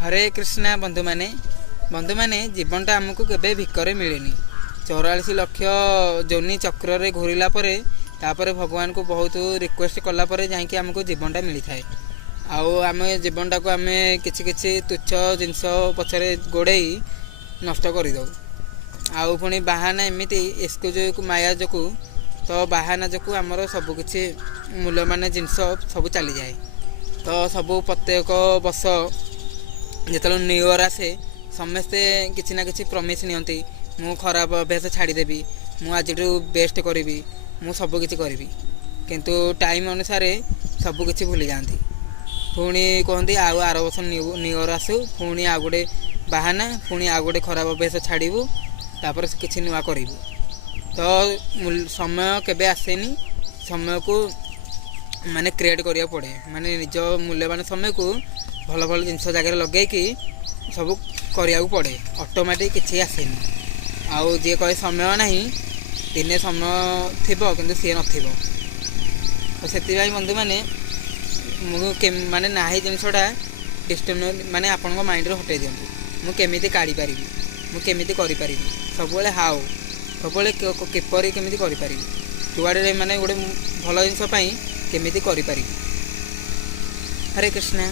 हरे कृष्णा बंधु माने जीवनटा आमको केबे भिकर मिलेनी 44 लक्ष जोनी चक्र रे घूरला परे तापर भगवान को बहुत रिक्वेस्ट कला परे जाकि आमको जीवनटा मिली थाए। आउ आम जीवनटा को आम किछि तुच्छ जिनस पछरे गोड़े नष्ट कर दो। आउ पुणी बाहाना एमती एक्सक्यूज माया जो तो बाहाना जो आमर सबकि मूल्यमान जिनस सब चली जाए। तो सब प्रत्येक वर्ष जो न्यू इयर आसे समस्ते किसी ना कि प्रमिश नियंती मु खराब अभ्यास छाड़देवी मु आज बेस्ट करी मु सबकि करी किंतु टाइम अनुसार सबकि भूली जाती। पुणी कहती आउ आर वर्ष न्यू इयर आसू पुणी आ गोटे बाहाना पुणी आ गोटे खराब अभ्यास छाड़ू तापर किसी नुआ करूँ। तो समय केबे आसेनी समय को माने क्रिएट करिया पड़े माने निज मूल्यवान समय को भल भल जिनस जगह लगे कि सब करिया पड़े ऑटोमेटिक किसी आसेनी। आउ जी कहे समय ना दिने समय थिबो किंतु सी नथिबो। तो से बंधु मैंने माने ना जिनसटा डिस्टर्ब माने आपण माइंड हटै दिंतु मुझे काढ़ी पारि मुझे करी सब हाउ सब किपरि केमी करी जुआड़े माने गोटे भल जिनस केमी करी। हरे कृष्णा।